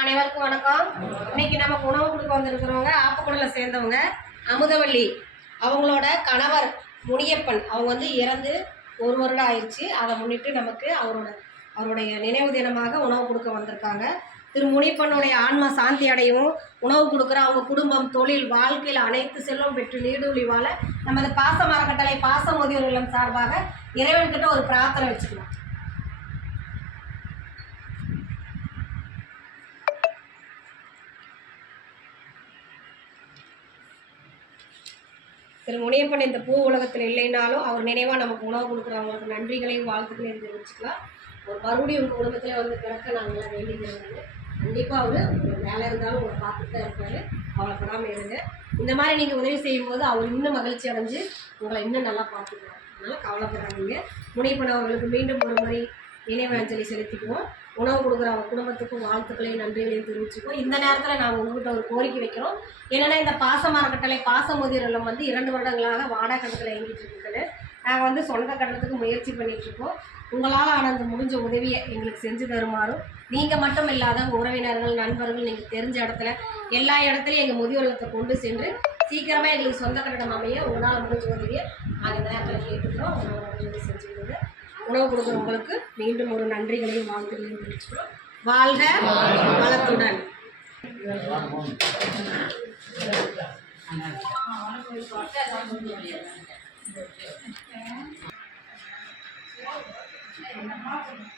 அனைவருக்கும் வணக்கம். இன்னைக்கு நமக்கு உணவு கொடுக்க வந்திருக்கிறவங்க ஆப்பக்குடலை சேர்ந்தவங்க அமுதவள்ளி. அவங்களோட கணவர் முனியப்பன் அவங்க வந்து இறந்து 1 வருடம் ஆயிடுச்சு. அதை முன்னிட்டு நமக்கு அவருடைய நினைவு தினமாக உணவு கொடுக்க வந்திருக்காங்க. திரு முனியப்பனுடைய ஆன்மா சாந்தி அடையவும் உணவு கொடுக்குற அவங்க குடும்பம், தொழில், வாழ்க்கையில் அனைத்து செல்வம் பெற்று நீடூழி வாழ நமது பாச மரக்கட்டளை பாச முதியோர் இல்லம் சார்பாக இறைவன்கிட்ட ஒரு பிரார்த்தனை வச்சுக்கலாம். திரு முனியப்பன் இந்த பூ உலகத்தில் இல்லைனாலும் அவர் நினைவாக நமக்கு உணவு கொடுக்குறவங்களுக்கு நன்றிகளையும் வாழ்த்துக்களையும் தெரிவிச்சுக்கலாம். ஒரு மறுபடியும் உங்கள் குடும்பத்தில் வந்து பிறக்க நாங்கள் வேண்டிக்கிறோம். கண்டிப்பாக அவர் வேலை இருந்தாலும் உங்களை பார்த்துட்டு தான் இருப்பார். கவலைப்படாமல் இருங்க. இந்த மாதிரி நீங்கள் உதவி செய்யும்போது அவர் இன்னும் மகிழ்ச்சி அடைஞ்சு உங்களை இன்னும் நல்லா பார்த்துக்குவார். அதனால் கவலைப்படாதீங்க. முனியப்பன் அவர்களுக்கு மீண்டும் ஒரு முறை நினைவு அஞ்சலி செலுத்திக்குவோம். உணவு கொடுக்குற அவங்க குடும்பத்துக்கும் வாழ்த்துக்களையும் நன்றிகளையும் தெரிவிச்சுக்குவோம். இந்த நேரத்தில் நாங்கள் உங்கள்கிட்ட ஒரு கோரிக்கை வைக்கிறோம். என்னென்னா, இந்த பாச மரக்கட்டளை பாச முதியோர் இல்லம் வந்து 2 வருடங்களாக வாடகை கட்டத்தில் இயங்கிட்டு இருக்குது. நாங்கள் வந்து சொந்த கட்டணத்துக்கு முயற்சி பண்ணிகிட்ருக்கோம். உங்களால் ஆன அந்த முடிஞ்ச உதவியை எங்களுக்கு செஞ்சு தருமாறும், நீங்கள் மட்டும் இல்லாத உறவினர்கள், நண்பர்கள், நீங்கள் தெரிஞ்ச இடத்துல எல்லா இடத்துலையும் எங்கள் முதியோர் இல்லத்தை கொண்டு சென்று சீக்கிரமாக எங்களுக்கு சொந்த கட்டணம் அமைய உங்களால் முடிஞ்ச உதவியை நாங்கள் இந்த நேரத்தில் கேட்டுக்கிறோம். உங்களால் உதவி செஞ்சுக்கிறது. உணவு கொடுக்குறவங்களுக்கு மீண்டும் ஒரு நன்றிகளையும் வாழ்த்துக்களையும் தெரிவிச்சுக்கிறோம். வாழ்க வளத்துடன். Thank you.